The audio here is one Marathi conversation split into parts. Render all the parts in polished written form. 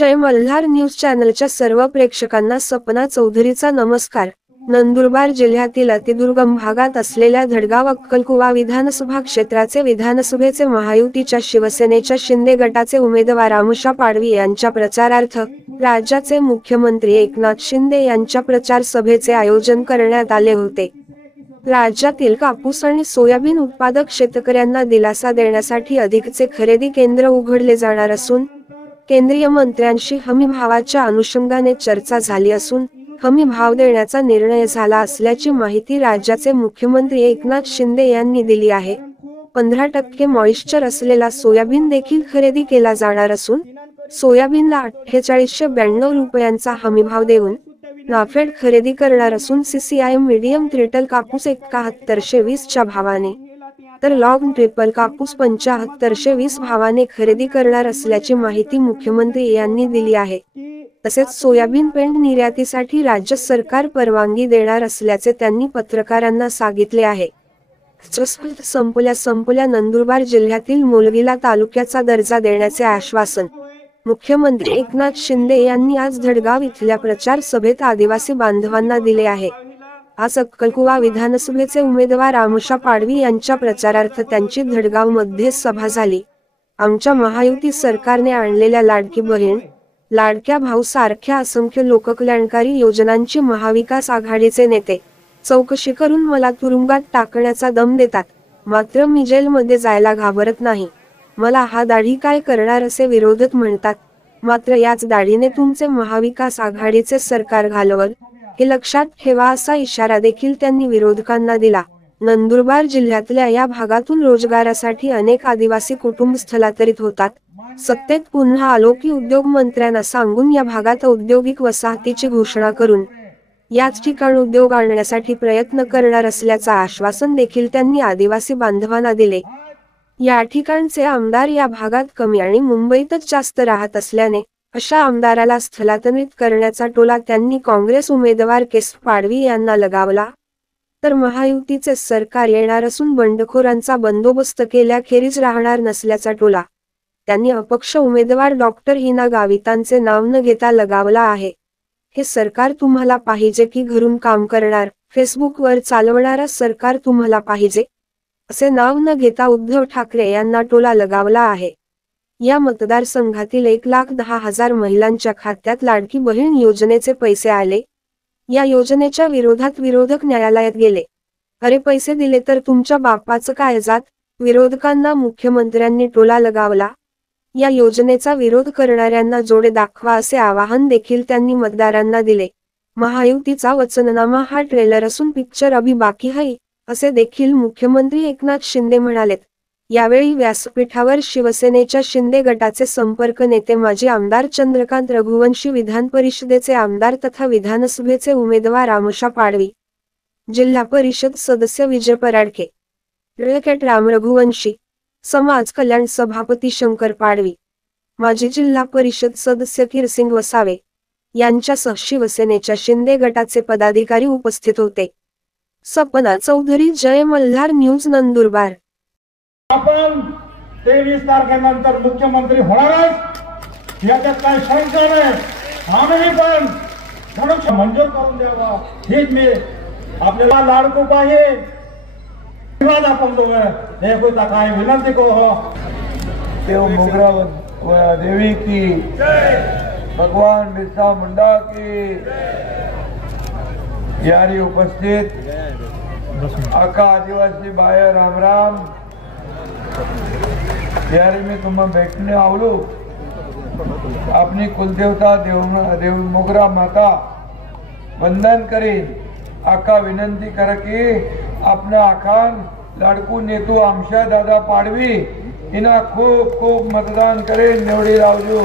जय मल्हार न्यूज चॅनलच्या सर्व प्रेक्षकांना सपना चौधरीचा नमस्कार। नंदुरबार जिल्ह्यातील अतिदुर्गम भागात असलेल्या धडगाव अक्कलकुवा विधानसभा क्षेत्राचे विधानसभेचे महायुतीच्या शिवसेनेच्या शिंदे गटाचे उमेदवार आमुषा पाडवी यांच्या प्रचारार्थ राज्याचे मुख्यमंत्री एकनाथ शिंदे यांच्या प्रचार सभेचे आयोजन करण्यात आले होते। राज्यातील कापूस आणि सोयाबीन उत्पादक शेतकऱ्यांना दिलासा देण्यासाठी अधिकचे खरेदी केंद्र उघडले जाणार असून केंद्रीय मंत्र्यांशी हमी भावाच्या अनुषंगाने चर्चा झाली असून हमी भाव देण्याचा निर्णय झाला असल्याची माहिती राज्याचे मुख्यमंत्री एकनाथ शिंदे यांनी दिली आहे। 15% मॉइश्चर असलेला सोयाबीन देखील खरेदी केला जाणार असून सोयाबीनला 4892 रुपयांचा हमी भाव देऊन नाफेड खरेदी करणार असून CCIM मीडियम ट्रिटल कापूस 7120 च्या भावाने तर लॉंग ट्रिपल कापूस 7520 भावाने खरेदी करणार असल्याची माहिती मुख्यमंत्री यांनी दिली आहे। तसेच सोयाबीन पेंड निर्यातीसाठी राज्य सरकार परवानगी देणार असल्याचे त्यांनी पत्रकारांना सांगितले आहे। संपल्या नंदुरबार जिल्ह्यातील मुलगीला तालुक्याचा दर्जा देण्याचे आश्वासन मुख्यमंत्री एकनाथ शिंदे यांनी आज धडगाव इथल्या प्रचार सभेत आदिवासी बांधवांना दिले आहे। आज अक्कलकुवा विधानसभेचे उमेदवार आमुषा पाडवी यांच्या प्रचारार्थ त्यांची धडगाव मध्ये सभा झाली। आमच्या महायुती सरकारने आणलेल्या लाडकी बहीण लाडक्या भाऊ सारख्या असंख्य लोककल्याणकारी योजनांची महाविकास आघाडीचे नेते चौकशी करून मला तुरुंगात टाकण्याचा दम देतात, मात्र मी जेलमध्ये जायला घाबरत नाही। मला हा दाढी काय करणार असे विरोधक म्हणतात, मात्र याच दाढीने तुमचे महाविकास आघाडीचे सरकार घालवल हे लक्षात ठेवा असा इशारा देखील त्यांनी विरोधकांना दिला। नंदुरबार जिल्ह्यातल्या या भागातून रोजगारासाठी अनेक आदिवासी कुटुंब स्थलांतरित होतात। सत्तेत पुन्हा आलो की उद्योग मंत्र्यांना सांगून या भागात औद्योगिक वसाहतीची घोषणा करून याच ठिकाणी उद्योग आणण्यासाठी प्रयत्न करणार असल्याचं आश्वासन देखील त्यांनी आदिवासी बांधवांना दिले। या ठिकाणचे आमदार या भागात कमी आणि मुंबईतच जास्त राहत असल्याने अशा आमदाराला स्थलांतरित करण्याचा टोला त्यांनी काँग्रेस उमेदवार केस पाडवी यांना लगावला। तर महायुतीचे सरकार येणार असून बंडखोरांचा बंदोबस्त केल्याखेरीज राहणार नसल्याचा टोला त्यांनी अपक्ष उमेदवार डॉक्टर हिना गावितांचे नाव न घेता लगावला आहे। हे सरकार तुम्हाला पाहिजे की घरून काम करणार फेसबुकवर चालवणारा सरकार तुम्हाला पाहिजे असे नाव न घेता उद्धव ठाकरे यांना टोला लगावला आहे। या मतदारसंघातील 1,10,000 महिलांच्या खात्यात लाडकी बहीण योजनेचे पैसे आले। या योजनेच्या विरोधात विरोधक न्यायालयात गेले। अरे पैसे दिले तर तुमच्या बापाचं काय जात, विरोधकांना मुख्यमंत्र्यांनी टोला लगावला। या योजनेचा विरोध करणाऱ्यांना जोडे दाखवा असे आवाहन देखील त्यांनी मतदारांना दिले। महायुतीचा वचननामा हा ट्रेलर असून पिक्चर अभी बाकी है असे देखील मुख्यमंत्री एकनाथ शिंदे म्हणालेत। यावेळी व्यासपीठावर शिवसेनेच्या शिंदे गटाचे संपर्क नेते माजी आमदार चंद्रकांत रघुवंशी, विधान परिषदेचे आमदार तथा विधानसभेचे उमेदवार आमुषा पाडवी, जिल्हा परिषद सदस्य विजय पराडके, ॲडव्होकेट राम रघुवंशी, समाज कल्याण सभापती शंकर पाडवी, माजी जिल्हा परिषद सदस्य किरसिंग वसावे यांच्यासह शिवसेनेच्या शिंदे गटाचे पदाधिकारी उपस्थित होते। सपना चौधरी, जय मल्हार न्यूज, नंदुरबार। आपण 23 तारखेनंतर मुख्यमंत्री होणारच, याच्यात काही संशय नाही। आम्ही पण धनुष्य मंजूर करून द्यावा हीच मी आपल्याला लाडको पाहिजे आपण देखो काय विनंती को हो देव मोगरा देवी की भगवान बिरसा मुंडा की यारी उपस्थित आका आदिवासी बाय राम राम। यार मी तुम्हें बैठने आवलो अपनी कुलदेवता देव मोगरा माता वंदन करीन। आका विनंती कर की अपना आखान लाडकू नेतू आमशा दादा पाडवी इना खूब खूब मतदान करे, निवडी लावजो।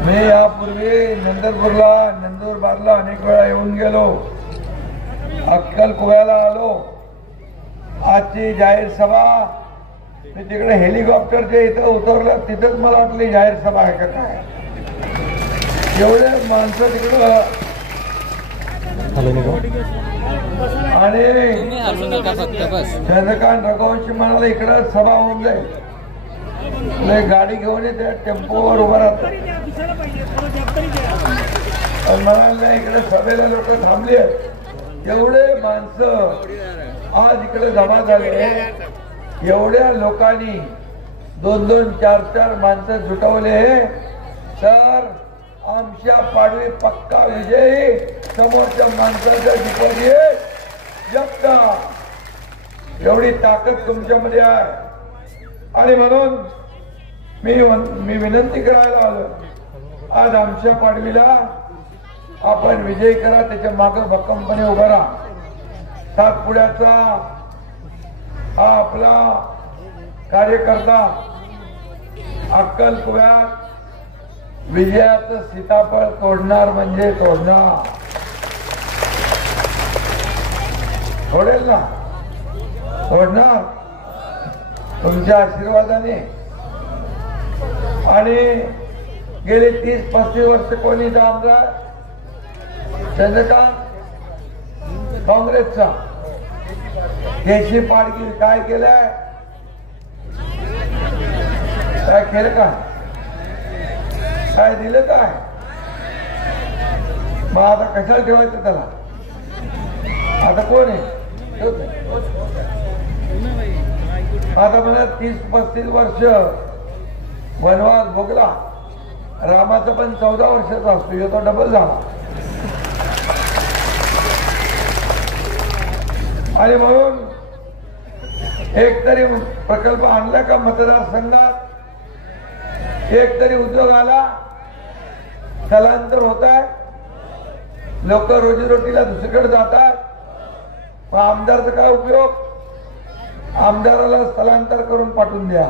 मी यापूर्वी नंदुरबारला अनेक वेळा येऊन गेलो, अक्कलकुव्याला आलो। आजची जाहीर सभा मी तिकडे हेलिकॉप्टरच्या इथं उतरलं, तिथंच मला वाटली जाहीर सभा आहे का काय, एवढे माणसं तिकडं आणि तुम्ही हलू नका फक्त बस. चंद्रकांत रघुवंशी म्हणाला इकडं सभा होऊन जाईल. लय गाडी घेऊन येते टेम्पोवर उभा राहतात म्हणाल इकडे सभेला लोक थांबले. एवढे माणसं आज इकडे जमा झाले. एवढ्या लोकांनी 2-2, 4-4 माणसं जुटवले तर आमच्या पाडवी पक्का विजयी. समोरच्या माणसाच्या जिंकवली एकटा. एवढी ताकद तुमच्यामध्ये आहे. आणि म्हणून मी विनंती करायला आलो, आज आमच्या पाडवीला आपण विजय करा. त्याच्या मागे भक्कमपणे उभा राहा. सातपुड्याचा हा आपला कार्यकर्ता अक्कलकुव्यात विजयाचं सीताफळ तोडणार म्हणजे तोडणार. तोडेल ना, तोडणार तुमच्या आशीर्वादाने. आणि गेले 30-35 वर्ष कोणी आमदार चंद्रकांत काँग्रेसचा. केशी पाडगी काय केलंय, काय केलं, काय दिलं, काय मग आता कशाला ठेवायचं त्याला. आता कोण आहे आता मला 30-35 वर्ष वनवास भोगला. रामाचा पण 14 वर्षाचा असतो, तो डबल झाला. आणि म्हणून एक तरी प्रकल्प आणला का मतदारसंघात, एक तरी उद्योग आला. स्थलांतर होत आहे, लोक रोजीरोटीला दुसरीकडे जातात. मग आमदारचा काय उपयोग. आमदाराला स्थलांतर करून पाठवून द्या.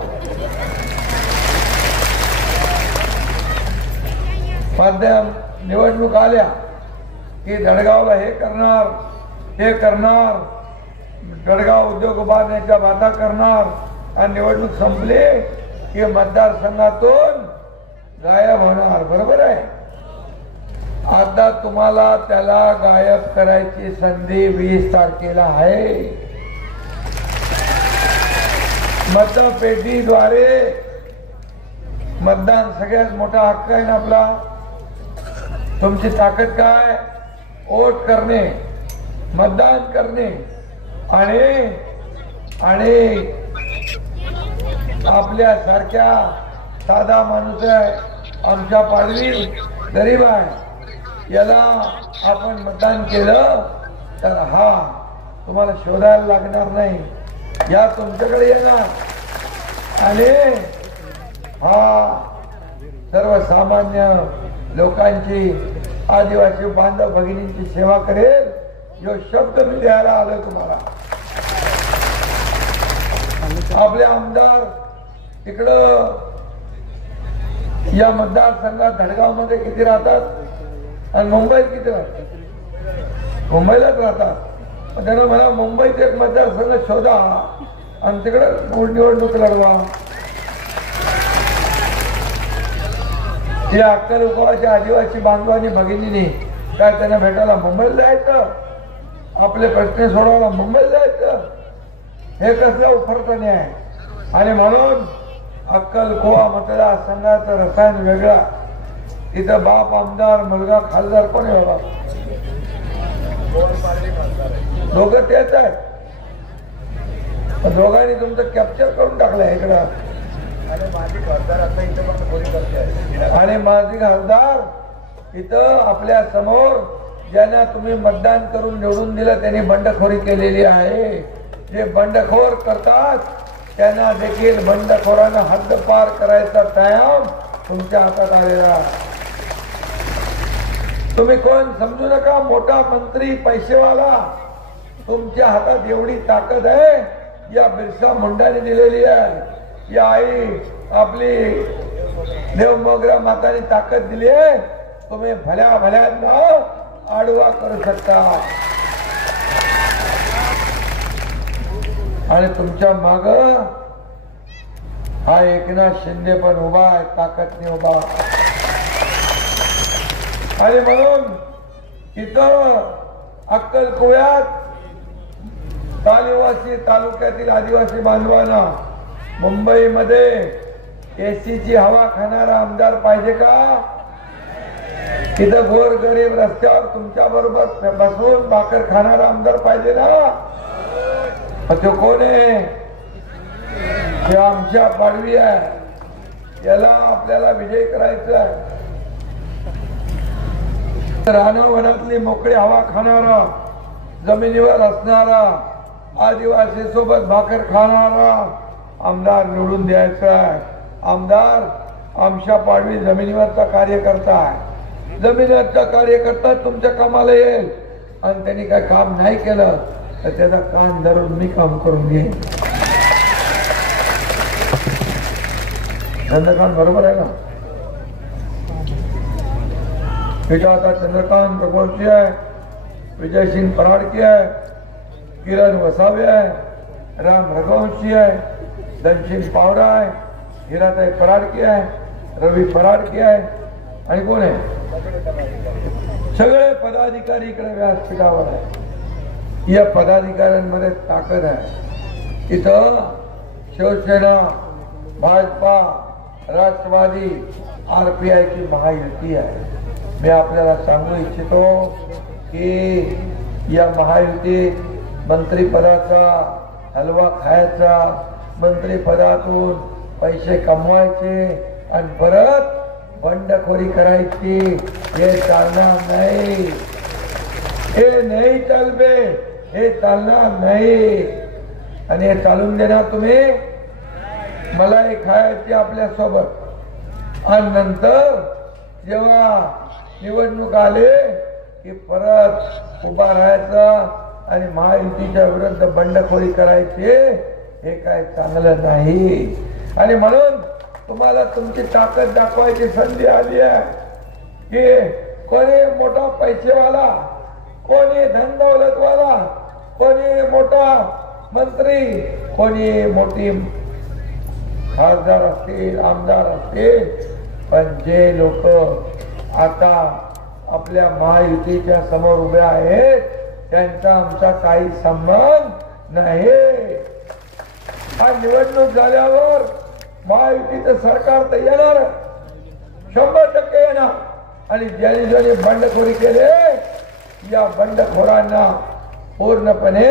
सध्या निवडणूक आल्या की दडगावला हे करणार, ते करणार, दडगाव उद्योग उभारण्याच्या बाधा करणार. आणि निवडणूक संपली की मतदारसंघातून गायब होणार. बरोबर आहे. आता तुम्हाला त्याला गायब करायची संधी 20 तारखेला आहे. मतपेटीद्वारे मतदान सगळ्यात मोठा हक्क आहे ना आपला. तुमची ताकद काय, वोट करणे, मतदान करणे. आणि आपल्या सारख्या साधा माणूस आहे, आमच्या पाडवी गरीब आहे, याला आपण मतदान केलं तर हा तुम्हाला शोधायला लागणार नाही. या तुमच्याकडे येणार आणि हा सर्वसामान्य लोकांची, आदिवासी बांधव भगिनींची सेवा करेल. जो शब्द मी द्यायला आलोय तुम्हाला. आपले आमदार इकडं या मतदारसंघात धडगाव मध्ये किती राहतात आणि मुंबईत किती राहतात. मुंबईलाच राहतात. त्यांना म्हणा मुंबईत एक मतदारसंघ शोधा आणि तिकडे निवडणूक लढवा. या अक्कलकुवाच्या आदिवासी बांधवांनी भगिनींनी काय त्यांना भेटायला मुंबईला जायचं, आपले प्रश्न सोडवायला मुंबईला जायचं. हे कसलं उफरतं आहे. आणि म्हणून अक्कलकुवा मतदारसंघाचं रसायन वेगळा. इथं बाप आमदार, मुलगा खासदार, कोण आहे. दोघं तेच आहे. दोघांनी तुमचं कॅप्चर करून टाकलंय इकडं. आणि माझी खासदार इथं आपल्या समोर ज्यांना तुम्ही मतदान करून निवडून दिलं त्यांनी बंडखोरी केलेली आहे. जे बंडखोर करतात त्यांना देखील बंडखोरांना हद्दपार करायचा टाइम तुमच्या हातात आलेला. तुम्ही कोण समजू नका. मोठा मंत्री, पैसेवाला, तुमच्या हातात एवढी ताकद आहे या बिरसा मुंडाने दिलेली आहे. या आई आपली देवमोगरा माताने ताकद दिली आहे. तुम्ही भल्या भल्यांना आडवा करू शकता. आणि तुमच्या माग हा एकनाथ शिंदे पण उभा आहे, ताकदने उभा. आणि म्हणून इथं अक्कलकोव्यात तालिवासी तालुक्यातील आदिवासी बांधवांना मुंबईमध्ये एसीची हवा खाणारा आमदार पाहिजे का? तिथं गोर गरीब रस्त्यावर तुमच्या बरोबर बसून भाकर खाणारा आमदार पाहिजे ना? तो कोण आहे? हे आमच्या पाडवी आहे. याला आपल्याला विजय करायचा आहे. रानावनातली मोकळी हवा खाणारा, जमिनीवर असणारा, आदिवासी सोबत भाकर खाणारा आमदार निवडून द्यायचा आहे. आमदार आमच्या पाडवी जमिनीवरचा कार्यकर्ता आहे. जमिनीवरचा कार्यकर्ता तुमच्या कामाला येईल आणि त्यांनी काय काम नाही केलं तर त्याचा कान धरून मी काम करून घेईन. चंद्रकांत बरोबर आहे ना? बेटा आता चंद्रकांत रघुवंशी आहे, विजयसिंग पराडके आहे, किरण वसावे आहे, राम रघुवंशी आहे, धनसिंग पावरा आहे, हिराताई पराडके आहे, रवी पराडके आहे आणि कोण आहे? सगळे पदाधिकारी इकडे व्यासपीठावर आहे. या पदाधिकाऱ्यांमध्ये ताकद आहे. इथं शिवसेना, भाजपा, राष्ट्रवादी, RPI ची महायुती आहे. मी आपल्याला सांगू इच्छितो की या महायुतीत मंत्रिपदाचा हलवा खायचा, मंत्रिपदातून पैसे कमवायचे आणि परत बंडखोरी करायची, हे चालणार नाही. हे नाही चालबे, हे चालणार नाही. आणि हे चालून देणार तुम्ही मलाई खायची आपल्या सोबत. आणि नंतर जेव्हा निवडणूक आले की परत उभा राहायचा आणि महायुतीच्या विरुद्ध बंडखोरी करायची, हे काय चांगलं नाही. आणि म्हणून तुम्हाला तुमची ताकद दाखवायची संधी आली आहे की कोणी मोठा पैसेवाला, कोणी धनदौलतवाला, कोणी मोठा मंत्री, कोणी मोठी खासदार असतील, आमदार असतील, पण जे लोक आता आपल्या महायुतीच्या समोर उभे आहेत त्यांचा आमचा काही संबंध नाही. हा निवडणूक झाल्यावर महायुतीचं सरकार तर येणार, 100% येणार. आणि ज्यांनी ज्यांनी बंडखोरी केले या बंडखोरांना पूर्णपणे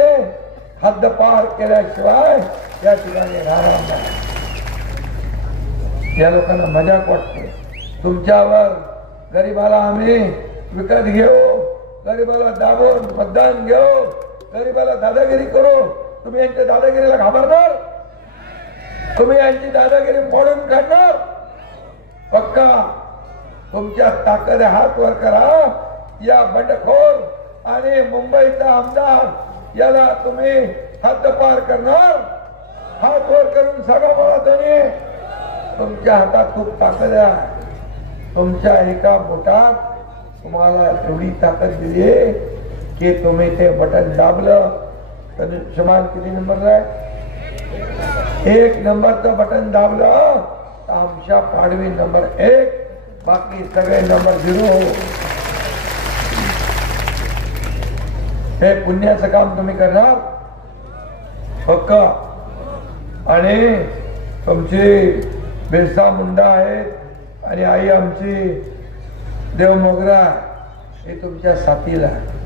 हद्दपार केल्याशिवाय या ठिकाणी राहणार नाही. या लोकांना मजाक वाटते. तुमच्यावर गरीबाला आम्ही विकत घेऊ, गरीबाला दाबून मतदान घेऊ, गरीबाला दादागिरी करू. तुम्ही यांच्या दादागिरीला घाबरणार? तुम्ही यांची दादागिरी मोडून काढणार? पक्का तुमच्या ताकद हात वर करा. या बंडखोर आणि मुंबईचा आमदार याला तुम्ही हद्दपार करणार? हात वर करून सांगा मला दोन्ही. तुमच्या हातात खूप ताकद आहे. तुमच्या एका बोटात तुम्हाला एवढी ताकद दिली की तुम्ही ते बटन दाबलं तर शमान किती नंबरला आहे? 1 नंबरचं बटन दाबलं तर आमच्या पाडवी नंबर 1, बाकी सगळे नंबर 0. हे पुण्याचं काम तुम्ही करणार पक्क. आणि तुमची बिरसा मुंडा आहेत आणि आई आमची देव मोगरा हे तुमच्या साथीला आहे.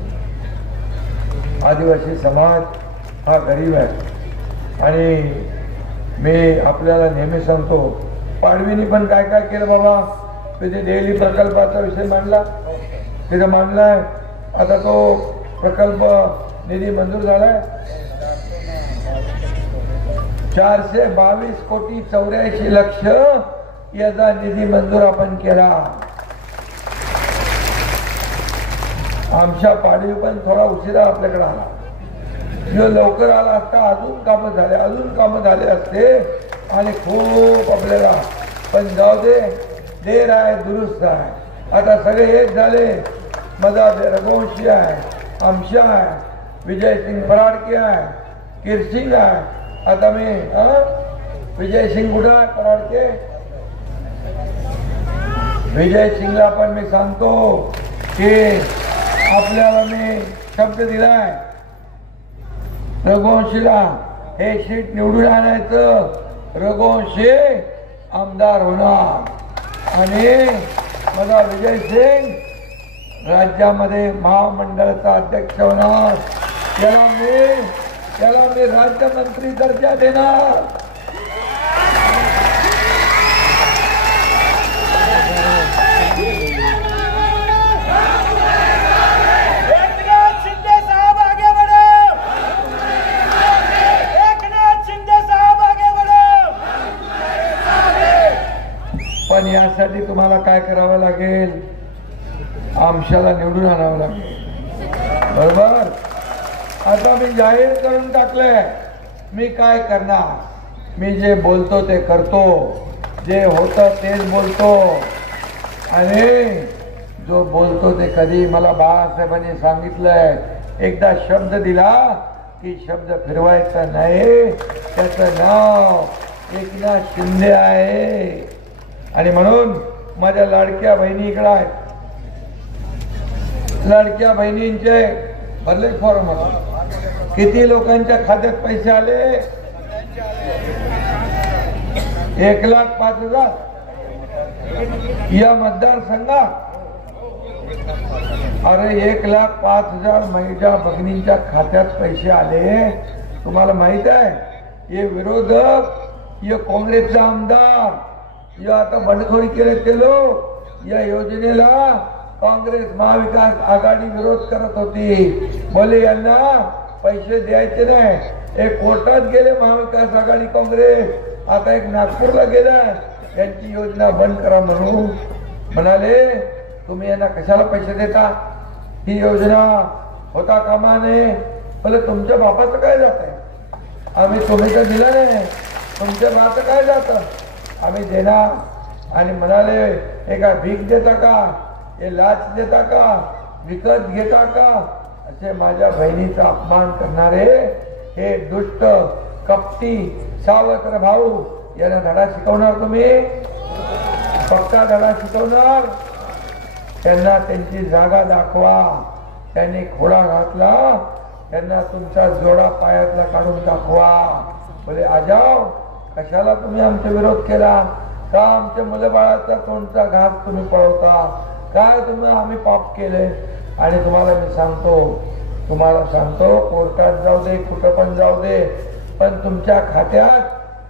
आदिवासी समाज हा गरीब आहे आणि मी आपल्याला नेहमी सांगतो, पाडवीनी पण काय काय केलं बाबा. तिथे डेली प्रकल्पाचा विषय मांडला, तिथे मांडलाय. आता तो प्रकल्प निधी मंजूर झालाय. 422 कोटी 84 लक्ष याचा निधी मंजूर आपण केला. आमच्या पाडवी पण थोडा उशिरा आपल्याकडे आला. जो लवकर आला असता अजून कामं झाले असते आणि खूप आपल्याला. पण जाऊ दे, देर आहे दुरुस्त आहे. आता सगळे एक झाले. मजा रघुवंशी आहे, आमशा आहे, विजयसिंग पराडके आहे, किरसिंग आहे. आता मी विजयसिंग कुठं आहे? पराडके विजयसिंगला पण मी सांगतो की आपल्याला मी शब्द दिलाय, रघुवंशीला हे सीट निवडून आणायचं, रघुवंशी आमदार होणार आणि मला विजय सिंग राज्यामध्ये महामंडळाचा अध्यक्ष होणार. त्याला मी राज्यमंत्री दर्जा देणार. पण यासाठी तुम्हाला काय करावं लागेल? आमच्याला निवडून आणावं लागेल. बरोबर. आता मी जाहीर करून टाकलंय, मी काय करणार. मी जे बोलतो ते करतो, जे होतं तेच बोलतो आणि जो बोलतो ते कधी. मला बाळासाहेबांनी सांगितलंय, एकदा शब्द दिला की शब्द फिरवायचा नाही. त्याचं नाव एकनाथ शिंदे आहे. आणि म्हणून माझ्या लाडक्या बहिणी इकडे आहेत. लाडक्या बहिणींचे भरले फॉर्म. किती लोकांच्या खात्यात पैसे आले? 1,05,000. या मतदारसंघात अरे 1,05,000 महिला भगिनींच्या खात्यात पैसे आले. तुम्हाला माहित आहे, ये विरोधक, ये काँग्रेसचा आमदार, या आता बंडखोरी केले ते लोक, या योजनेला काँग्रेस महाविकास आघाडी विरोध करत होती. बोले यांना पैसे द्यायचे नाही. एक कोर्टात गेले महाविकास आघाडी काँग्रेस, आता एक नागपूरला गेला, यांची योजना बंद करा म्हणून. म्हणाले तुम्ही यांना कशाला पैसे देता, ही योजना होता कामा नये. बोले तुमच्या बापाचं काय जात आहे, आम्ही तुम्ही तर दिला नाही, तुमच्या बापाचं काय जातं, आम्ही देणार. आणि म्हणाले हे काय भीक देता का, हे लाच देता का, विकत घेता का. असे माझ्या बहिणीचा अपमान करणारे हे दुष्ट कपटी सावत्र भाऊ यांना धडा शिकवणार तुम्ही, पक्का धडा शिकवणार. त्यांना त्यांची जागा दाखवा. त्यांनी खोडा घातला, त्यांना तुमचा जोडा पायातला काढून दाखवा. बोले आजाव, कशाला तुम्ही आमचा विरोध केला, का आमच्या मुलबाळाचा तोंडचा घास तुम्ही पळवता, काय तुम्ही आम्ही पाप केले. आणि तुम्हाला मी सांगतो, कोर्टात जाऊ दे, कुठं पण जाऊ दे, पण तुमच्या खात्यात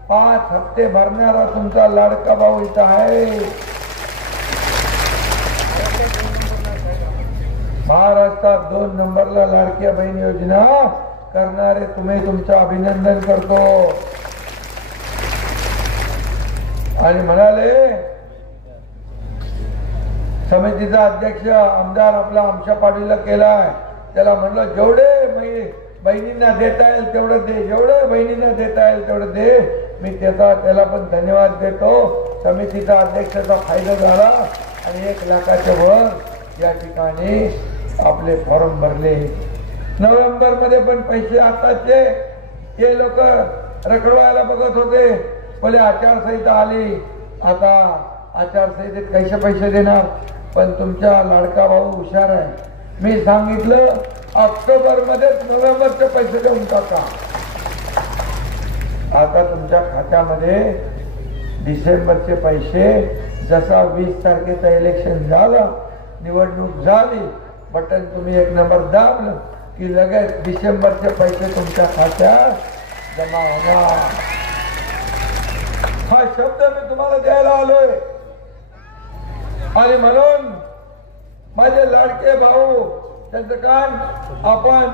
5 हप्ते भरणारा तुमचा लाडका भाऊ इथं आहे. महाराष्ट्रात 2 नंबरला लाडक्या बहीण योजना करणारे तुम्ही, तुमचं अभिनंदन करतो. आणि म्हणाले समितीचा अध्यक्ष आमदार आपला आमच्या पाटीलला केलाय. त्याला म्हणलं जेवढे बहिणींना देता येईल तेवढं दे, जेवढे बहिणींना देता येईल तेवढं दे. मी त्याला पण धन्यवाद देतो. समितीचा अध्यक्षाचा फायदा झाला आणि 1 लाखाच्या वर या ठिकाणी आपले फॉर्म भरले. नोव्हेंबर मध्ये पण पैसे आताचे हे लोक रखडवायला बघत होते. बोले आचारसंहिता आली, आता आचारसंहितेत कैसे पैसे देणार. पण तुमचा लाडका भाऊ हुशार आहे. मी सांगितलं ऑक्टोबर मध्येच नोव्हेंबरचे पैसे देऊन टाका. आता तुमच्या खात्यामध्ये डिसेंबरचे पैसे, जसा 20 तारखेचा इलेक्शन झालं, निवडणूक झाली, बटन तुम्ही 1 नंबर दाबलं की लगेच डिसेंबरचे पैसे तुमच्या खात्यात जमा होणार. हा शब्द मी तुम्हाला द्यायला आलोय. आणि म्हणून माझे लाडके भाऊ चंद्रकांत, आपण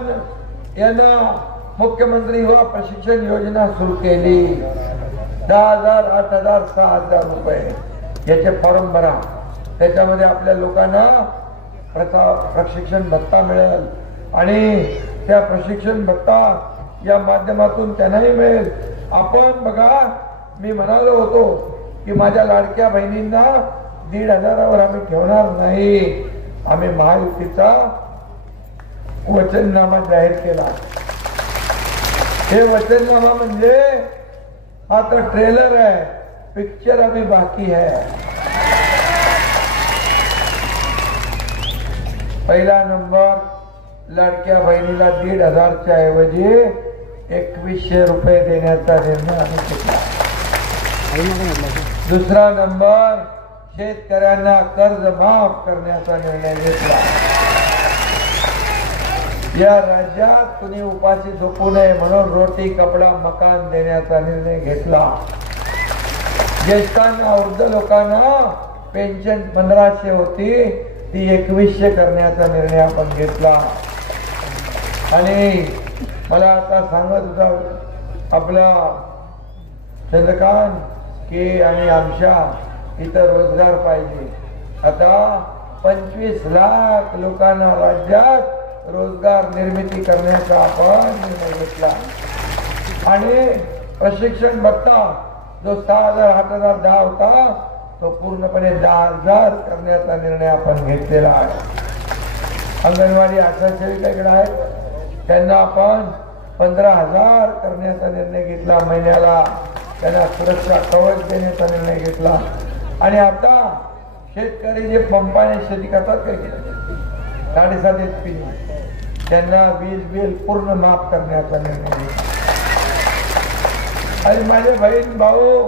यांना मुख्यमंत्री युवा प्रशिक्षण योजना सुरू केली. 10,000, 8,000, 6,000 रुपये याचे फॉर्म भरा. त्याच्यामध्ये आपल्या लोकांना प्रशिक्षण भत्ता मिळेल आणि त्या प्रशिक्षण भत्ता या माध्यमातून त्यांनाही मिळेल. आपण बघा, मी म्हणालो होतो की माझ्या लाडक्या बहिणींना 1,500वर आम्ही ठेवणार नाही. आम्ही महायुतीचा वचननामा जाहीर केला. हे वचननामा म्हणजे हा तर ट्रेलर है, पिक्चर अभी बाकी है. पहिला नंबर, लाडक्या बहिणीला 1,500च्या ऐवजी 2,100 रुपये देण्याचा निर्णय आम्ही घेतला. दुसरा नंबर, शेतकऱ्यांना कर्ज माफ करण्याचा निर्णय घेतला. या राज्यात कुणी उपाशी झोपू नये म्हणून रोटी, कपडा, मकान देण्याचा निर्णय घेतला. ज्येष्ठांना, वृद्ध लोकांना पेन्शन 1,500 होती, ती 2,100 करण्याचा निर्णय आपण घेतला. आणि मला आता सांगत होता आपला चंद्रकांत की आणि आमच्या इथं रोजगार पाहिजे. आता 25 लाख लोकांना राज्यात रोजगार निर्मिती करण्याचा आपण निर्णय घेतला. आणि प्रशिक्षण भत्ता जो 6,000, 8,000, 10 होता, तो पूर्णपणे 10,000 करण्याचा निर्णय आपण घेतलेला आहे. अंगणवाडी आशा सेविकाकडे आहेत, त्यांना आपण 15,000 करण्याचा निर्णय घेतला महिन्याला. त्यांना सुरक्षा कवच देण्याचा निर्णय घेतला. आणि आता शेतकरी जे पंपाने शेती करतात काय 7.5 HP, त्यांना वीज बिल पूर्ण माफ करण्याचा निर्णय घेतला. आणि माझे बहीण भाऊ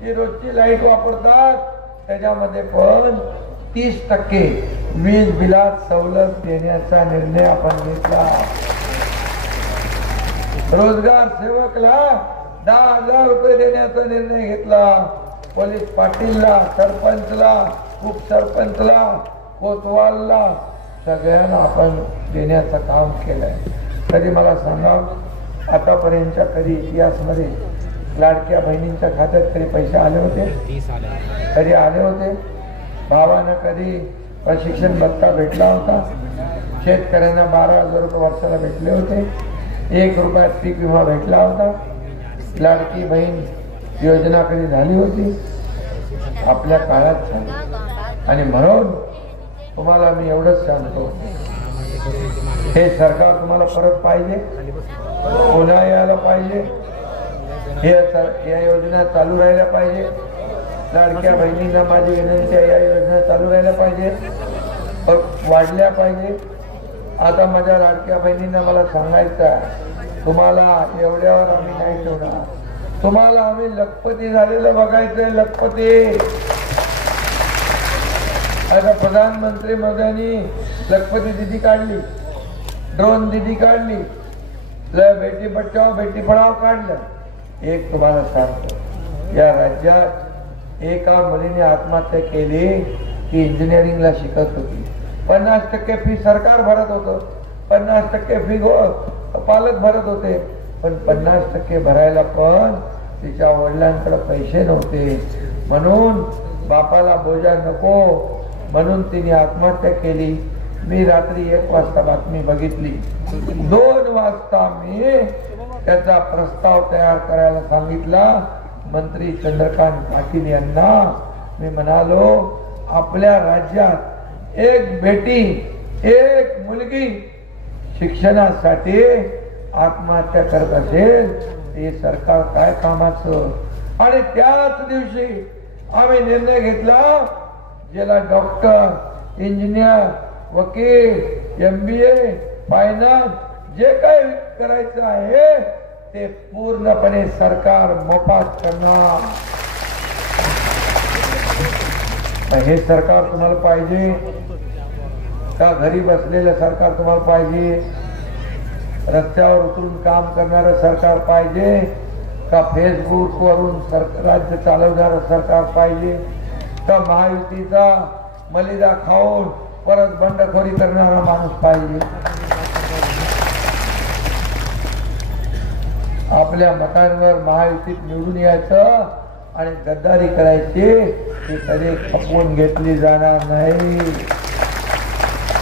जी रोजची लाईट वापरतात त्याच्यामध्ये पण 30% वीज बिलात सवलत देण्याचा निर्णय आपण घेतला. रोजगार सेवकला 10,000 रुपये देण्याचा निर्णय घेतला. पोलीस पाटीलला, सरपंचला, उपसरपंचला, कोतवालला सगळ्यांना आपण देण्याचं काम केलंय. तरी मला सांगा, आतापर्यंतच्या कधी इतिहासमध्ये लाडक्या बहिणींच्या खात्यात कधी पैसे आले होते? कधी आले होते? भावानं कधी प्रशिक्षण भत्ता भेटला होता? शेतकऱ्यांना 12,000 रुपये वर्षाला भेटले होते. 1 रुपयात पीक विमा भेटला होता. लाडकी बहीण योजना कधी झाली होती? आपल्या काळात झाली. आणि म्हणून तुम्हाला मी एवढंच सांगतो, हे सरकार तुम्हाला परत पाहिजे, पुन्हा यायला पाहिजे. या योजना चालू राहिल्या पाहिजे. लाडक्या बहिणींना माझी विनंती आहे, या योजना चालू राहिल्या पाहिजे, वाढल्या पाहिजे. आता माझ्या लाडक्या बहिणींना मला सांगायचं आहे, तुम्हाला एवढ्यावर आम्ही नाही ठेवणार. तुम्हाला आम्ही लखपती झालेलं बघायचंय, लखपती. आता प्रधानमंत्री मोदींनी लखपती दिदी काढली, ड्रोन दिदी काढली, बेटी बचाओ बेटी पढाओ काढलं. एक तुम्हाला सांगतो, या राज्यात एका मुलीने आत्महत्या केली की इंजिनिअरिंगला शिकत होती. 50% फी सरकार भरत होतं, 50% फी पालक भरत होते, पण 50% भरायला पण तिच्या वडिलांकडे पैसे नव्हते. म्हणून बापाला बोजा नको म्हणून तिने आत्महत्या केली. मी रात्री 1 वाजता बातमी बघितली. 2 वाजता मी त्याचा प्रस्ताव तयार करायला सांगितला मंत्री चंद्रकांत पाटील यांना. मी म्हणालो, आपल्या राज्यात एक बेटी, एक मुलगी शिक्षणासाठी आत्महत्या करत असेल, हे सरकार काय कामाचं. आणि त्याच दिवशी आम्ही निर्णय घेतला, ज्याला डॉक्टर, इंजिनियर, वकील, MBA, फायनान्स जे काही करायचं आहे ते पूर्णपणे सरकार मोफत करणार. हे सरकार तुम्हाला पाहिजे का? घरी बसलेलं सरकार तुम्हाला पाहिजे? रस्त्यावर उतरून काम करणारं सरकार पाहिजे का? फेसबुक वरून राज्य चालवणारं सरकार पाहिजे का? महायुतीचा मलिदा खाऊन परत बंडखोरी करणारा माणूस पाहिजे? आपल्या मतांवर महायुतीत निवडून यायचं आणि गद्दारी करायची, ही कधी खपवून घेतली जाणार नाही.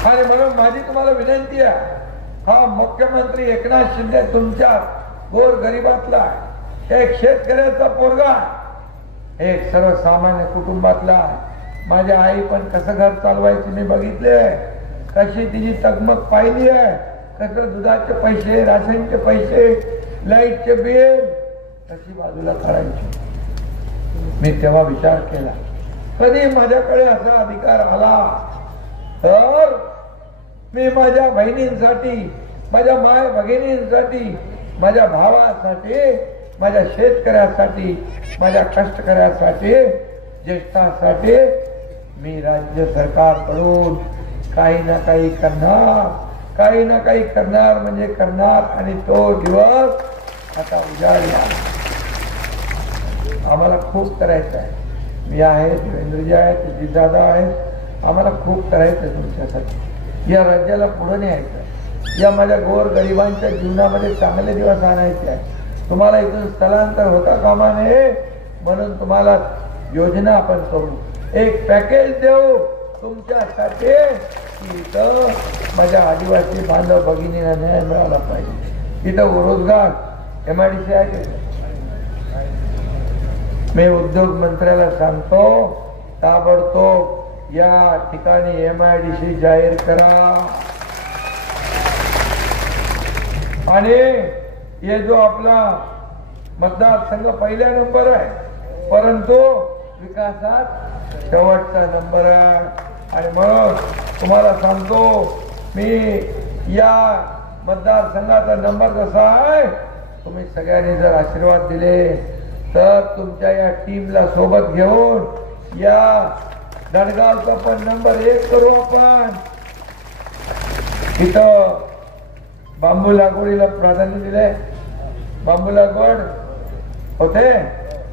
आणि म्हणून माझी तुम्हाला विनंती आहे, हा मुख्यमंत्री एकनाथ शिंदे तुमच्या गोर गरीबातला, एक शेतकऱ्याचा पोरगा, एक सर्वसामान्य कुटुंबातला. माझी आई पण कसं घर चालवायची मी बघितले, कशी तिची तगमग पाहिली आहे, कसं दुधाचे पैसे, राशनचे पैसे, लाईटचे बिल कशी बाजूला काढायची. मी तेव्हा विचार केला, कधी माझ्याकडे असा अधिकार आला तर मी माझ्या बहिणींसाठी, माझ्या माय भगिनींसाठी, माझ्या भावासाठी, माझ्या शेतकऱ्यासाठी, माझ्या कष्टकऱ्यासाठी, ज्येष्ठासाठी मी राज्य सरकारकडून काही ना काही करणार, काही ना काही करणार म्हणजे करणार. आणि तो दिवस आता उजाडला. आम्हाला खूप करायचं आहे. मी आहे, देवेंद्रजी आहेत, जितदादा आहेत. आम्हाला खूप करायचं आहे तुमच्यासाठी. या राज्याला पुढे न्यायचं आहे. या माझ्या गोर गरिबांच्या जीवनामध्ये चांगले दिवस आणायचे आहे. तुम्हाला इथून स्थलांतर होता कामा नये म्हणून तुम्हाला योजना आपण करू, एक पॅकेज देऊ तुमच्यासाठी की इथं माझ्या आदिवासी बांधव भगिनींना न्याय मिळाला पाहिजे. इथं रोजगार MIDC आहे का? मी उद्योग मंत्र्याला सांगतो ताबडतोब या ठिकाणी MIDC जाहीर करा. आणि हे जो आपला मतदारसंघ पहिल्या नंबर आहे परंतु विकासात शेवटचा नंबर आहे. आणि म्हणून तुम्हाला सांगतो मी या मतदारसंघाचा नंबर कसा आहे, तुम्ही सगळ्यांनी जर आशीर्वाद दिले तर तुमच्या या टीमला सोबत घेऊन या दडगावचा पण नंबर 1 करू आपण. इथं बांबू लागवडीला प्राधान्य दिले. बांबू लागवड होते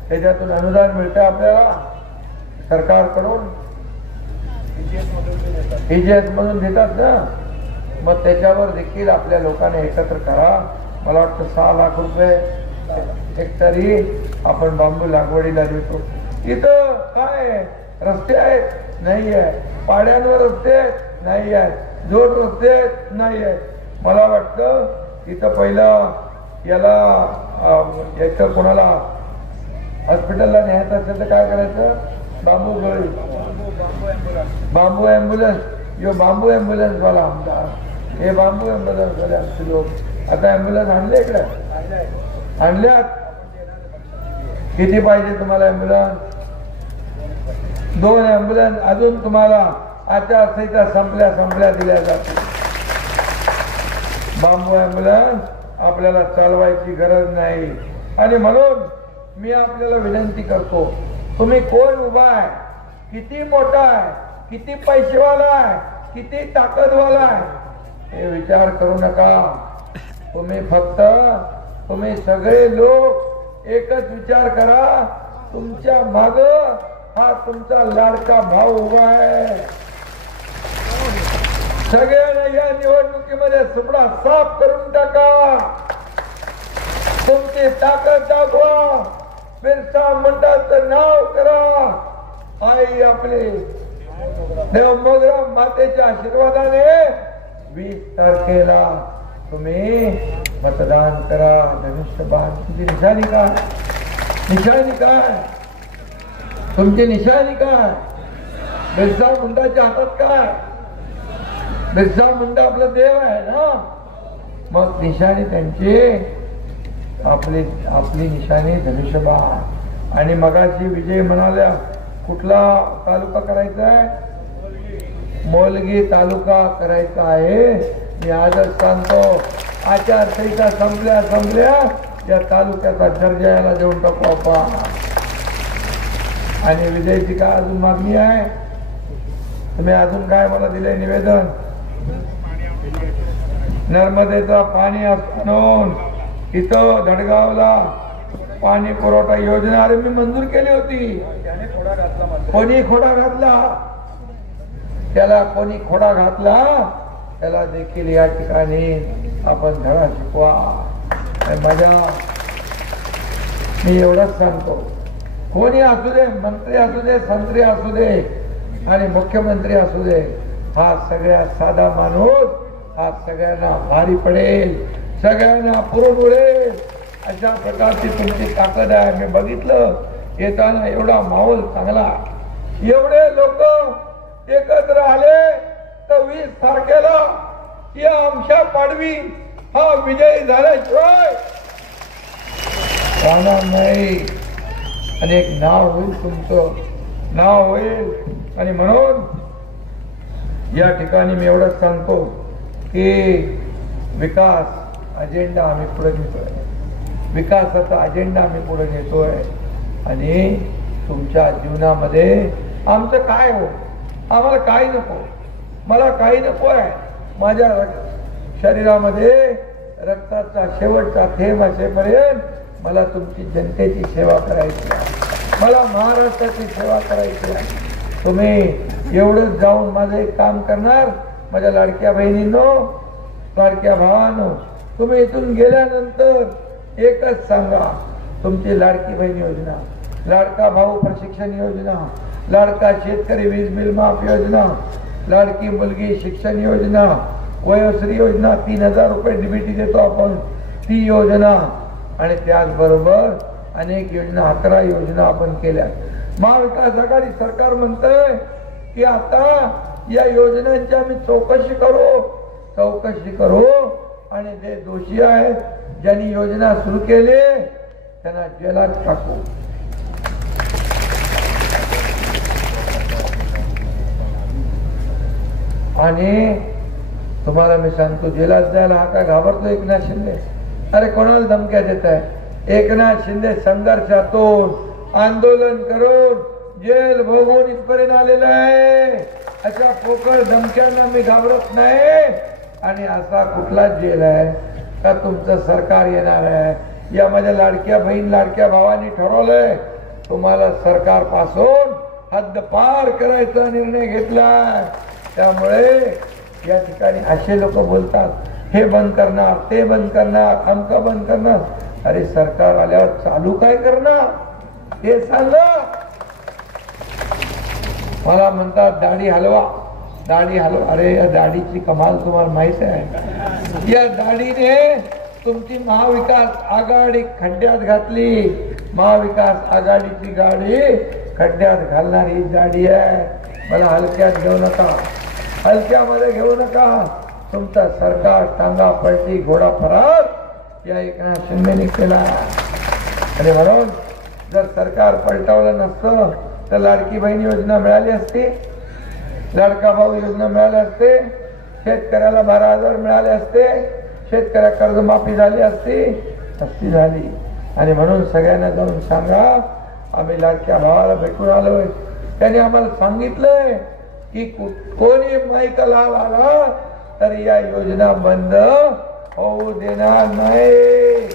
त्याच्यातून अनुदान मिळते आपल्याला सरकारकडून. EGS म्हणून देतात ना, मग त्याच्यावर देखील आपल्या लोकांना एकत्र करा. मला वाटतं 6 लाख रुपये हेक्टरी आपण बांबू लागवडीला देतो. इथं काय रस्ते आहेत नाही आहे, पाड्यांवर रस्ते आहेत नाही आहेत, जोड रस्ते आहेत नाही आहेत. मला वाटतं इथं पहिलं याला याचं कोणाला हॉस्पिटलला न्यायचं असेल तर काय करायचं, बांबू गळी बांबू ॲम्ब्युलन्स, यो बांबू ॲम्ब्युलन्स वाला आमदार, हे बांबू ॲम्ब्युलन्स वाले आमचे लोक आता ॲम्ब्युलन्स आणले इकडे, आणल्यात. किती पाहिजे तुम्हाला ॲम्ब्युलन्स? 2 ॲम्ब्युलन्स अजून तुम्हाला आचारसंहिता संपल्या दिल्या जातील. बांबू ॲम्ब्युलन्स आपल्याला चालवायची गरज नाही. आणि म्हणून मी आपल्याला विनंती करतो, तुम्ही कोण उभा आहे, किती मोठा आहे, किती पैसेवाला आहे, किती ताकदवाला आहे हे विचार करू नका. तुम्ही सगळे लोक एकच विचार करा, तुमच्या माग हा तुमचा लाडका भाऊ उभा आहे. सगळ्यांना या निवडणुकीमध्ये सुपडा साफ करून टाका. तुमची ताकद दाखवा. बिरसा मुंडाचं नाव करा. आई आपली देव मोगरा मातेच्या आशीर्वादाने 20 तारखेला तुम्ही मतदान करा. धनुष्यबाण तुमची निशाणी काय? निशाणी काय? तुमची निशाणी काय? बिरसा मुंडाच्या हातात काय? बिरसा मुंडा आपला देव आहे ना, मग निशाणी त्यांची आपली निशाणी धनुष्यबाण. आणि मगाशी विजय म्हणाल्या कुठला तालुका करायचा आहे? मोलगी तालुका करायचा आहे. मी आजच सांगतो आचारसंहिता संपल्या या तालुक्याचा दर्जा याला देऊन टाकू आपण. आणि विजयची काय अजून मागणी आहे? तुम्ही अजून काय मला दिले निवेदन? नर्मदेचा पाणी आणून इथं धडगावला पाणी पुरवठा योजना अरे मी मंजूर केली होती. कोणी खोडा घातला त्याला, कोणी खोडा घातला त्याला देखील या ठिकाणी आपण धडा शिकवा. मी एवढंच सांगतो, कोणी असू दे, मंत्री असू दे, संत्री असू दे आणि मुख्यमंत्री असू दे, हा सगळ्यात साधा माणूस हा सगळ्यांना भारी पडेल, सगळ्यांना पुरून उडेल अशा प्रकारची तुमची ताकद आहे. मी बघितलं येताना एवढा माहोल चांगला, एवढे लोक एकत्र आले तर 20 तारखेला या आमच्या पाडवी हा विजयी झाल्याशिवाय राहणार नाही. आणि एक नाव होईल, तुमचं नाव होईल. आणि म्हणून या ठिकाणी मी एवढंच सांगतो, की विकास अजेंडा आम्ही पुढे नेतोय, विकासाचा अजेंडा आम्ही पुढे नेतोय आणि तुमच्या जीवनामध्ये आमचं काय हो, आम्हाला काही नको, मला काही नको आहे. माझ्या शरीरामध्ये रक्ताचा शेवटचा थेंब असेपर्यंत मला तुमची जनतेची सेवा करायची आहे, मला महाराष्ट्राची सेवा करायची आहे. तुम्ही एवढंच जाऊन माझं एक काम करणार, माझ्या लाडक्या बहिणींनो, लाडक्या भावांनो, तुम्ही इथून गेल्यानंतर एकच सांगा, तुमची लाडकी बहीण योजना, लाडका भाऊ प्रशिक्षण योजना, लाडका शेतकरी वीज बिल माफ योजना, लाडकी मुलगी शिक्षण योजना, वयोश्री योजना, 3000 रुपये डीबीटी देतो आपण, ती योजना आणि त्याचबरोबर अनेक योजना, 11 योजना आपण केल्या. महाविकास आघाडी सरकार म्हणतंय की आता या योजनांची आम्ही चौकशी करू आणि जे दोषी आहेत, ज्यांनी योजना सुरू केली त्यांना जेलात टाकू. आणि तुम्हाला मी सांगतो, जेलात जायला हा काय घाबरतो एकनाथ शिंदे? अरे कोणाला धमक्या देत आहे? एकनाथ शिंदे संघर्षातून आंदोलन करून जेल भोगून इथपर्यंत आलेला आहे. अशा पोकळ धमक्यांना मी घाबरत नाही. आणि असा कुठला जेल आहे का तुमचं सरकार येणार आहे? या माझ्या लाडक्या बहीण लाडक्या भावांनी ठरवलंय, तुम्हाला सरकार पासून हद्द पार करायचा निर्णय घेतला. त्यामुळे या ठिकाणी असे लोक बोलतात, हे बंद करणार, ते बंद करणार, अमका बंद करणार. अरे सरकार आल्यावर चालू काय करणार ते सांगा. मला म्हणतात दाढी हलवा, दाढी हलवा. अरे या दाढीची कमाल तुम्हाला माहित आहे? या दाढीने तुमची महाविकास आघाडी खड्ड्यात घातली. महाविकास आघाडीची गाडी खड्ड्यात घालणारी दाढी आहे. मला हलक्यात घेऊ नका, हलक्यामध्ये घेऊ नका. तुमचा सरकार टांगा पलटी घोडा फरार या एकनाथ शिंदेने केला. आणि म्हणून जर सरकार पलटवलं नसतं तर लाडकी बहीण योजना मिळाली असती, लाडका भाऊ योजना मिळाली असते, शेतकऱ्याला 12,000 मिळाले असते, शेतकऱ्या कर्जमाफी झाली असती झाली. आणि म्हणून सगळ्यांना जाऊन सांगा, आम्ही लाडक्या भावाला भेटून आलोय. त्यांनी आम्हाला सांगितलंय की कोणी माईक लाल आला तर या योजना बंद होऊ देणार नाही.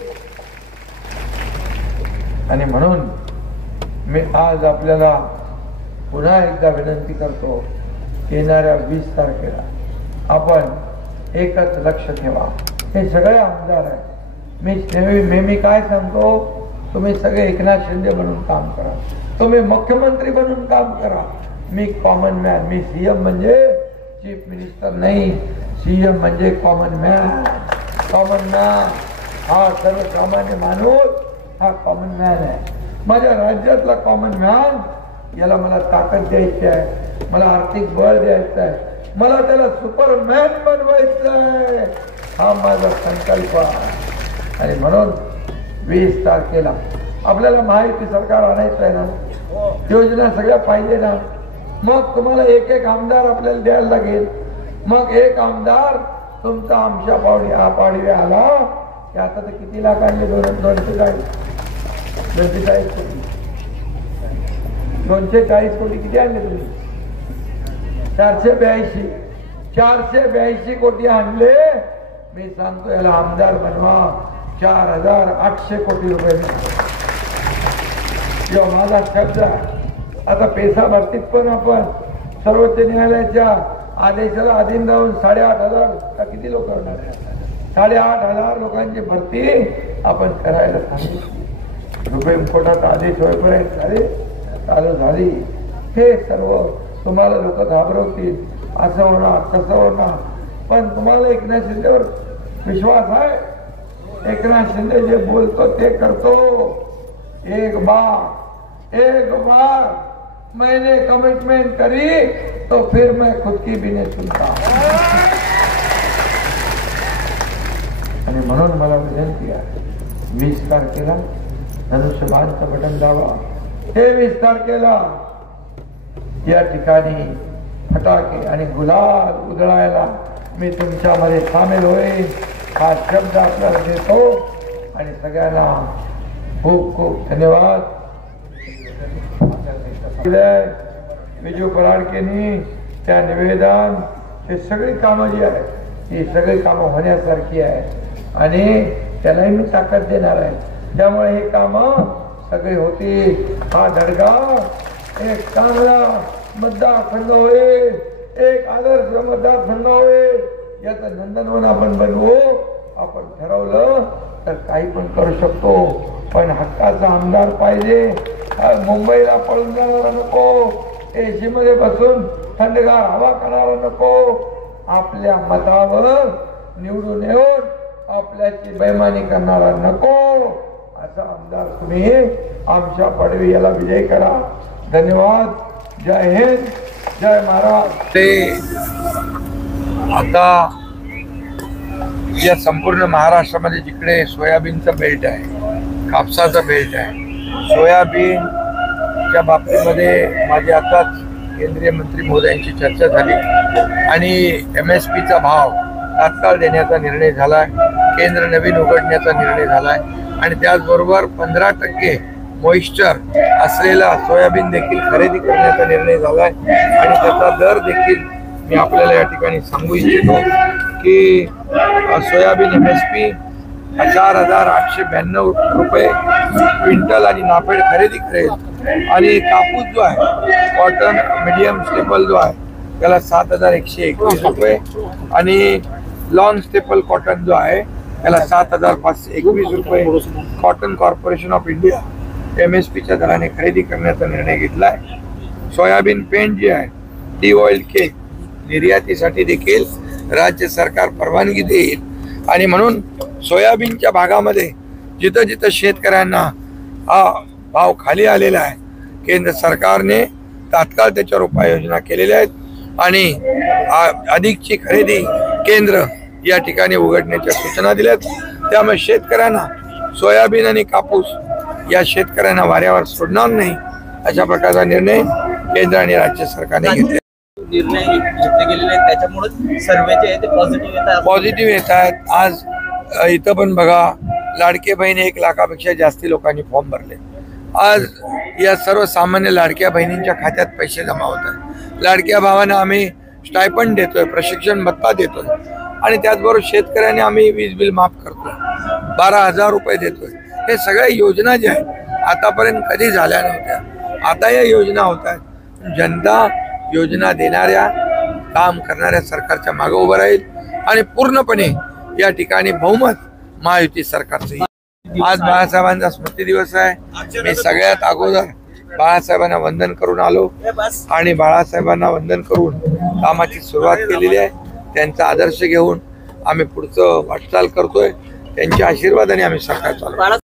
आणि म्हणून मी आज आपल्याला पुन्हा एकदा विनंती करतो, येणाऱ्या 20 तारखेला आपण एकच लक्ष ठेवा. हे सगळे आमदार आहेत. मी नेहमी काय सांगतो, तुम्ही सगळे एकनाथ शिंदे बनून काम करा, तुम्ही मुख्यमंत्री बनून काम करा. मी कॉमन मॅन, मी सीएम म्हणजे चीफ मिनिस्टर नाही, सीएम म्हणजे कॉमन मॅन. कॉमन मॅन हा सर्वसामान्य माणूस, हा कॉमन मॅन आहे. माझ्या राज्यातला कॉमन मॅन, याला मला ताकद द्यायची आहे, मला आर्थिक बळ द्यायचं आहे, मला त्याला सुपरमॅन बनवायचं आहे. हा माझा संकल्प आहे. आणि म्हणून 20 तारखेला आपल्याला माहिती सरकार आणायचं आहे ना, योजना सगळ्या पाहिजे ना. मग तुम्हाला एक एक आमदार आपल्याला द्यायला लागेल. मग एक आमदार तुमचा आमच्या पाडवी आला की आता तर किती लाख आणले? 240 कोटी. 240 कोटी किती आणले तुम्ही? 482 कोटी आणले. मी सांगतो याला आमदार बनवा, 4,800 कोटी रुपये. जेव्हा माझा शब्द आता पैसा भरतीत पण आपण सर्वोच्च न्यायालयाच्या आदेशाला अधीन राहून 8,500 किती लोक करणार आहे? 8,500 लोकांची भरती आपण करायला सांगितली. सुप्रीम कोर्टाचा आदेश होईपर्यंत चालू झाली. हे सर्व तुम्हाला लोक घाबरवतील, असं होणार तसं होणार. पण तुम्हाला एकनाथ शिंदेवर विश्वास आहे? एकनाथ शिंदे जे बोलतो ते करतो. एक बार मैंने कमिटमेंट करी तो फिर मैं खुद की भी नहीं सुनता. आणि म्हणून मला विनंती आहे, 20 तारखेला धनुष्यबाणचं बटन दाबा. 23 तारखेला या ठिकाणी फटाके आणि गुलाल उधळायला मी तुमच्यामध्ये सामील होईल हा शब्द आपल्याला देतो आणि सगळ्यांना खूप खूप धन्यवाद. विजू पराडकेंनी त्या निवेदन हे सगळी कामं जी आहेत ही सगळी कामं होण्यासारखी आहे आणि त्यालाही मी ताकद देणार आहे. त्यामुळे ही कामं सगळी होती. हा धडगा एक चांगला मतदारसंघ होईल, एक आदर्श मतदारसंघ होईल. याचं नंदनवन आपण बनवू. आपण ठरवलं तर काही पण करू शकतो, पण हक्काचा आमदार पाहिजे. मुंबईला पळून जाणारा नको, एसी मध्ये बसून थंडगार हवा करणारा नको. आपल्या मतावर निवडून येऊन आपल्याची बेईमानी करणारा नको. असा आमदार तुम्ही आमच्या पडवी याला विजय करा. धन्यवाद. जय हिंद, जय महाराष्ट्र. आता या संपूर्ण महाराष्ट्रामध्ये जिकडे सोयाबीनचं बेल्ट आहे, कापसाचं बेल्ट आहे, सोयाबीनच्या बाबतीमध्ये माझी आताच केंद्रीय मंत्री महोदयांची चर्चा झाली आणि MSPचा भाव तात्काळ देण्याचा निर्णय झालाय. केंद्र नवीन उघडण्याचा निर्णय झालाय आणि त्याचबरोबर 15% मॉइश्चर असलेला सोयाबीन देखील खरेदी करण्याचा निर्णय झालाय आणि त्याचा दर देखील मी आपल्याला या ठिकाणी सांगू इच्छितो की सोयाबीन MSP 4,892 रुपये क्विंटल आणि नाफेड खरेदी करेल. आणि कापूस जो आहे कॉटन मीडियम स्टेपल जो आहे त्याला 7,121 रुपये आणि लॉंग स्टेपल कॉटन जो आहे त्याला 7,521 रुपये कॉटन कॉर्पोरेशन ऑफ इंडिया MSPच्या दराने खरेदी करण्याचा निर्णय घेतला आहे. सोयाबीन पेंट जे आहे डी-ऑइल्ड केक निर्यातीसाठी देखील राज्य सरकार परवानगी देईल आणि म्हणून सोयाबीनच्या भागामध्ये जिथं जिथं शेतकऱ्यांना हा भाव खाली आलेला आहे केंद्र सरकारने तात्काळ त्याच्यावर उपाययोजना केलेल्या आहेत आणि अधिकची खरेदी केंद्र या ठिकाणी उघडण्याच्या सूचना दिल्यात. त्यामुळे शेतकऱ्यांना सोयाबीन आणि कापूस या शेतकऱ्यांना वाऱ्यावर सोडणार नाही अशा प्रकारचा निर्णय केंद्र आणि राज्य सरकारने घेतला. निर्णय घेतले गेलेले आहेत त्याच्यामुळे सर्वे जे आहे ते पॉझिटिव्ह येत आहेत. आज इथं पण बघा लाडके बहीण 1 लाखापेक्षा जास्ती लोकांनी फॉर्म भरले. आज या सर्वसामान्य लाडक्या बहिणींच्या खात्यात पैसे जमा होत आहेत. लाडक्या भावांना आम्ही स्टायपंड देतोय, प्रशिक्षण भत्ता देतोय आणि त्याचबरोबर शेतकऱ्यांनी आम्ही वीज बिल माफ करतोय, 12,000 रुपये देतोय. हे सगळ्या योजना ज्या आहेत आतापर्यंत कधी झाल्या नव्हत्या. आता या योजना होत आहेत. जनता योजना देणाऱ्या काम करणाऱ्या सरकारच्या मागे उभं राहील आणि पूर्णपणे या ठिकाणी बहुमत महायुती सरकारचं. आज बाळासाहेबांचा स्मृती दिवस आहे. मी सगळ्यात अगोदर बाळासाहेबांना वंदन करून आलो आणि बाळासाहेबांना वंदन करून कामाची सुरुवात केलेली आहे. त्यांचा आदर्श घेऊन आम्ही पुढचं वाटचाल करतोय. त्यांच्या आशीर्वादाने आम्ही सरकार चालवतो.